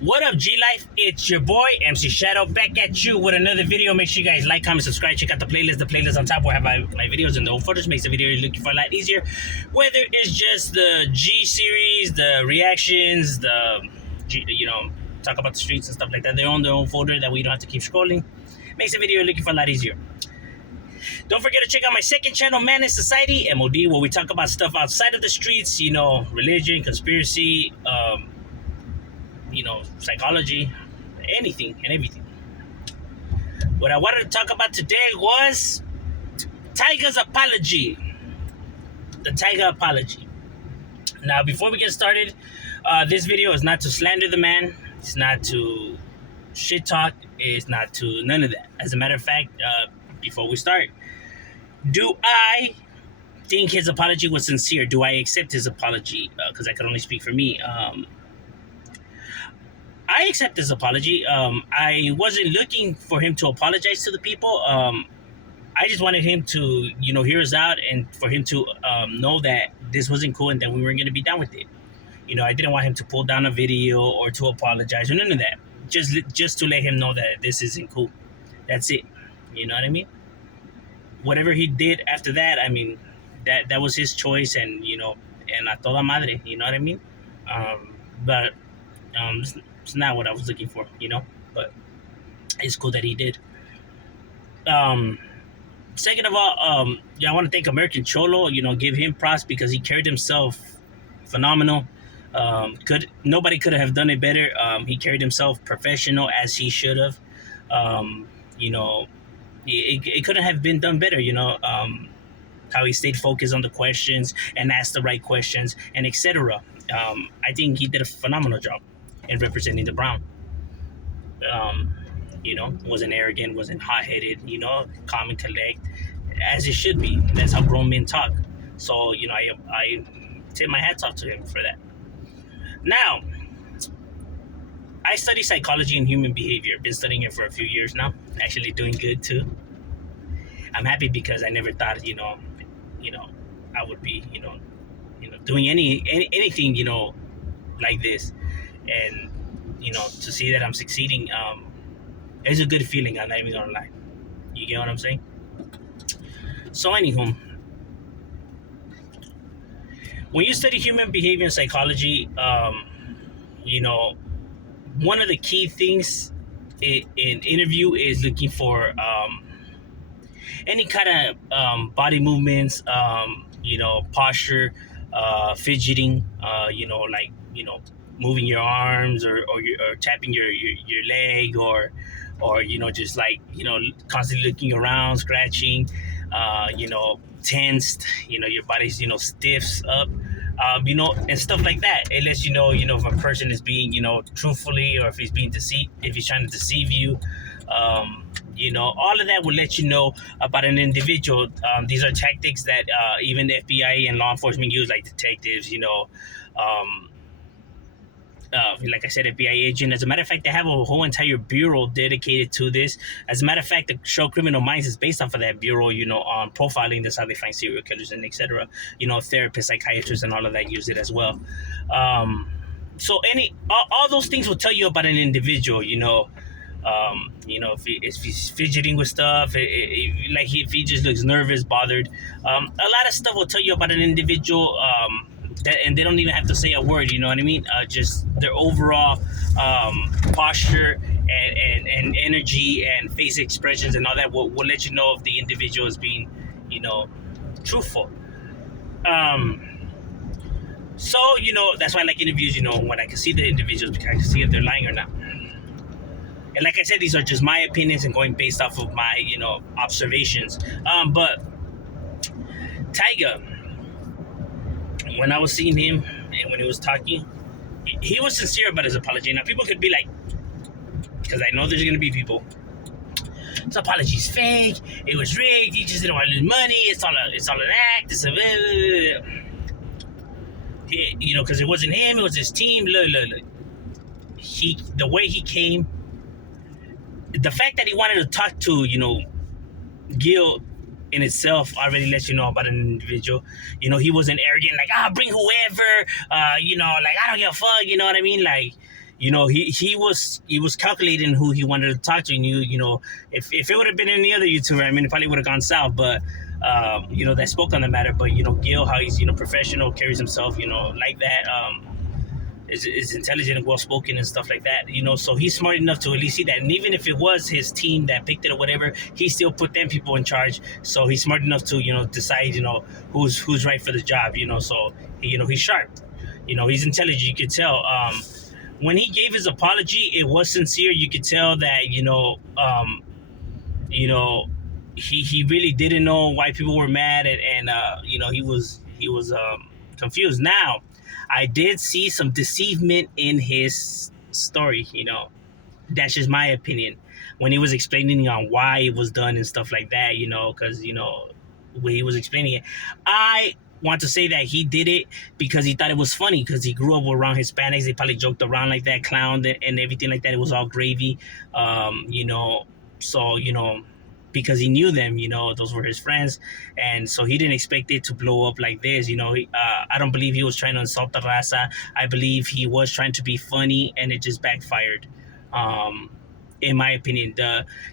What up, G Life? It's your boy MC Shadow back at you with another video. Make sure you guys like, comment, subscribe. Check out the playlist. The playlist on top where I have my videos and the old photos. Makes the video you're looking for a lot easier. Whether it's just the G series, the reactions, the talk about the streets and stuff like that. They're on their own folder that we don't have to keep scrolling. Makes the video you're looking for a lot easier. Don't forget to check out my second channel, Man in Society, M.O.D, where we talk about stuff outside of the streets. Religion, conspiracy. Psychology, anything and everything. What I wanted to talk about today was Tyga's apology. The Tyga apology. Now, before we get started, this video is not to slander the man. It's not to shit talk. It's not to none of that. As a matter of fact, before we start, do I think his apology was sincere? Do I accept his apology? Because I can only speak for me. I accept his apology. I wasn't looking for him to apologize to the people. I just wanted him to, hear us out and for him to know that this wasn't cool and that we weren't going to be down with it. I didn't want him to pull down a video or to apologize or none of that. Just to let him know that this isn't cool. That's it. You know what I mean? Whatever he did after that, I mean, that was his choice, and and a toda madre. You know what I mean? But it's not what I was looking for, but it's cool that he did. Second of all, I want to thank American Cholo, give him props because he carried himself phenomenal. Nobody could have done it better. He carried himself professional as he should have. It couldn't have been done better, how he stayed focused on the questions and asked the right questions and etc. I think he did a phenomenal job in representing the Brown. Wasn't arrogant, wasn't hot-headed, calm and collect, as it should be. That's how grown men talk. So, I tip my hats off to him for that. Now, I study psychology and human behavior. Been studying it for a few years now. Actually doing good too. I'm happy because I never thought, I would be, doing anything, like this. And to see that I'm succeeding, it's a good feeling. I'm not even gonna lie. You get what I'm saying? So anywho, when you study human behavior and psychology, one of the key things in interview is looking for any kind of body movements, posture, fidgeting, moving your arms or tapping your leg or just constantly looking around, scratching, tensed, your body's stiffs up, and stuff like that. It lets you know if a person is being truthfully, or if he's trying to deceive you. All of that will let you know about an individual. These are tactics that even the FBI and law enforcement use, like detectives, like I said, FBI agent. As a matter of fact, they have a whole entire bureau dedicated to this. As a matter of fact, the show Criminal Minds is based off of that bureau, on profiling. That's how they find serial killers and etc. Therapists, psychiatrists, and all of that use it as well. So all those things will tell you about an individual, if he's fidgeting with stuff, if he just looks nervous, bothered. A lot of stuff will tell you about an individual, and they don't even have to say a word, you know what I mean? Just their overall posture and energy and face expressions and all that will let you know if the individual is being, truthful. So, that's why I like interviews, when I can see the individuals, because I can see if they're lying or not. And like I said, these are just my opinions and going based off of my, observations. But Tyga, when I was seeing him and when he was talking, he was sincere about his apology. Now, people could be like, because I know there's going to be people, his apology's fake, it was rigged, he just didn't want to lose money, it's all an act, because it wasn't him, it was his team. Look. The way he came, the fact that he wanted to talk to, Gil in itself already lets you know about an individual. He wasn't arrogant, like, bring whoever, I don't give a fuck, you know what I mean? Like, he was calculating who he wanted to talk to. And if it would have been any other YouTuber, I mean, it probably would have gone south. But that spoke on the matter. But Gil, how he's professional, carries himself, like that. Is intelligent and well spoken and stuff like that. So he's smart enough to at least see that. And even if it was his team that picked it or whatever, he still put them people in charge. So he's smart enough to decide who's right for the job. So he's sharp. He's intelligent. You could tell. When he gave his apology, it was sincere. You could tell that you know he really didn't know why people were mad, and he was confused. Now, I did see some deceivement in his story. That's just my opinion. When he was explaining on why it was done and stuff like that, because when he was explaining it, I want to say that he did it because he thought it was funny, because he grew up around Hispanics. They probably joked around like that, clowned and everything like that. It was all gravy, so because he knew them, those were his friends, and so he didn't expect it to blow up like this. I don't believe he was trying to insult the raza. I believe he was trying to be funny, and it just backfired, in my opinion.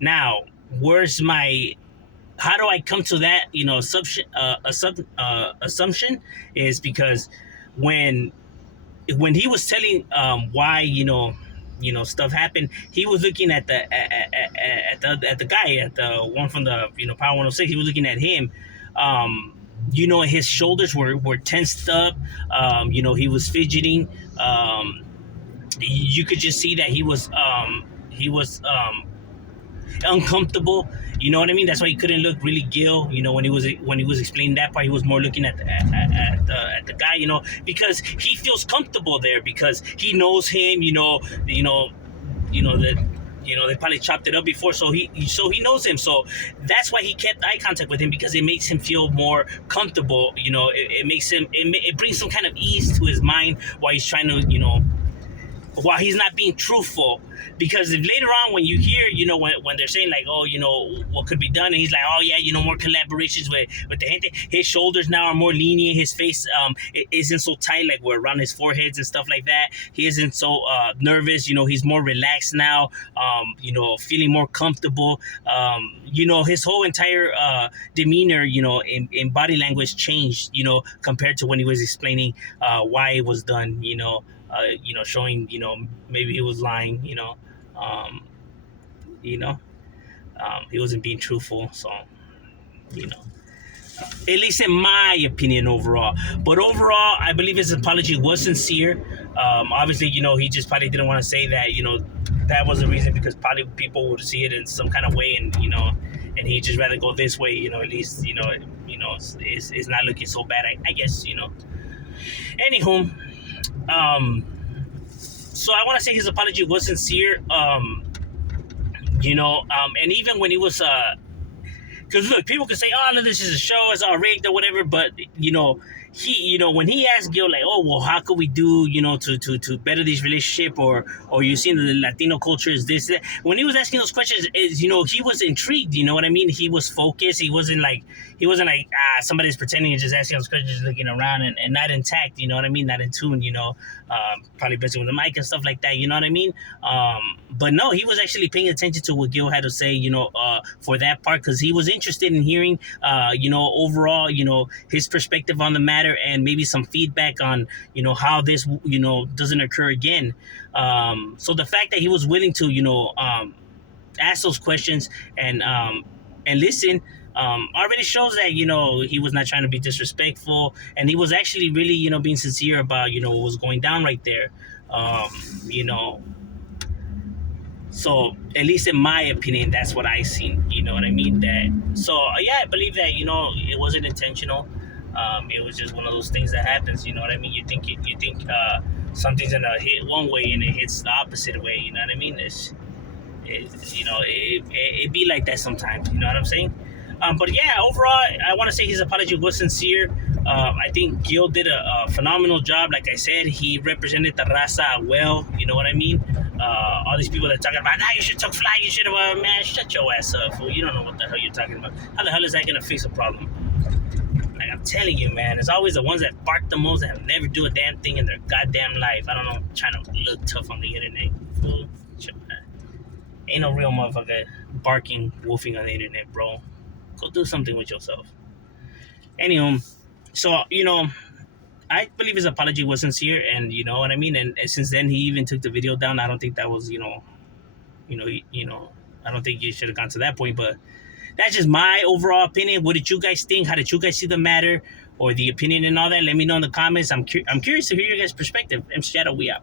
Now, where's my how do I come to that assumption is because when he was telling why stuff happened, he was looking at the guy, at the one from the Power 106. He was looking at him. His shoulders were tensed up. He was fidgeting. You could just see that he was uncomfortable. You know what I mean? That's why he couldn't look really Gil. When he was explaining that part, he was more looking at the guy. Because he feels comfortable there, because he knows him. That they probably chopped it up before, so he knows him. So that's why he kept eye contact with him, because it makes him feel more comfortable. It makes him it brings some kind of ease to his mind while he's trying to while he's not being truthful. Because if later on, when you hear, when they're saying like, oh, what could be done, and he's like, oh yeah, more collaborations with the gente, his shoulders now are more lenient, his face it isn't so tight like we're around his foreheads and stuff like that. He isn't so nervous. He's more relaxed now, feeling more comfortable. His whole entire demeanor, in body language changed, compared to when he was explaining why it was done. Showing, maybe he was lying, he wasn't being truthful. So, at least in my opinion overall. But overall, I believe his apology was sincere. Obviously, he just probably didn't want to say that, that was the reason, because probably people would see it in some kind of way, and, and he'd just rather go this way, at least, it's not looking so bad, I guess, Anywho, so I want to say his apology was sincere. And even when he was, because look, people can say, "Oh, no, this is a show, it's all rigged or whatever," but he, when he asked Gil, like, "Oh, well, how could we do, to better this relationship, or you seen the Latino culture is this, that?" When he was asking those questions, is he was intrigued. You know what I mean? He was focused. He wasn't like somebody's pretending and just asking those questions, just looking around and not intact. You know what I mean? Not in tune. Probably busy with the mic and stuff like that. You know what I mean? But no, he was actually paying attention to what Gil had to say. For that part, because he was interested in hearing, overall, his perspective on the matter, and maybe some feedback on, how this, doesn't occur again. So the fact that he was willing to, ask those questions and listen, already shows that, he was not trying to be disrespectful, and he was actually really, being sincere about, what was going down right there. So at least in my opinion, that's what I seen. You know what I mean? I believe that it wasn't intentional. It was just one of those things that happens. You know what I mean? You think something's gonna hit one way and it hits the opposite way. You know what I mean? It be like that sometimes. You know what I'm saying? But yeah, overall, I want to say his apology was sincere. I think Gil did a phenomenal job. Like I said, he represented the raza well. You know what I mean? All these people that talking about, you should talk fly, you should have, man, shut your ass up, fool. You don't know what the hell you're talking about. How the hell is that going to fix a problem? I got I'm telling you, man, it's always the ones that bark the most that never do a damn thing in their goddamn life. I don't know, trying to look tough on the internet. Fool. Ain't no real motherfucker barking, wolfing on the internet, bro. Go do something with yourself. Anyway, so, I believe his apology was sincere, and you know what I mean. And since then, he even took the video down. I don't think that was, I don't think you should have gone to that point. But that's just my overall opinion. What did you guys think? How did you guys see the matter or the opinion and all that? Let me know in the comments. I'm curious to hear your guys' perspective. M. Shadow, we out.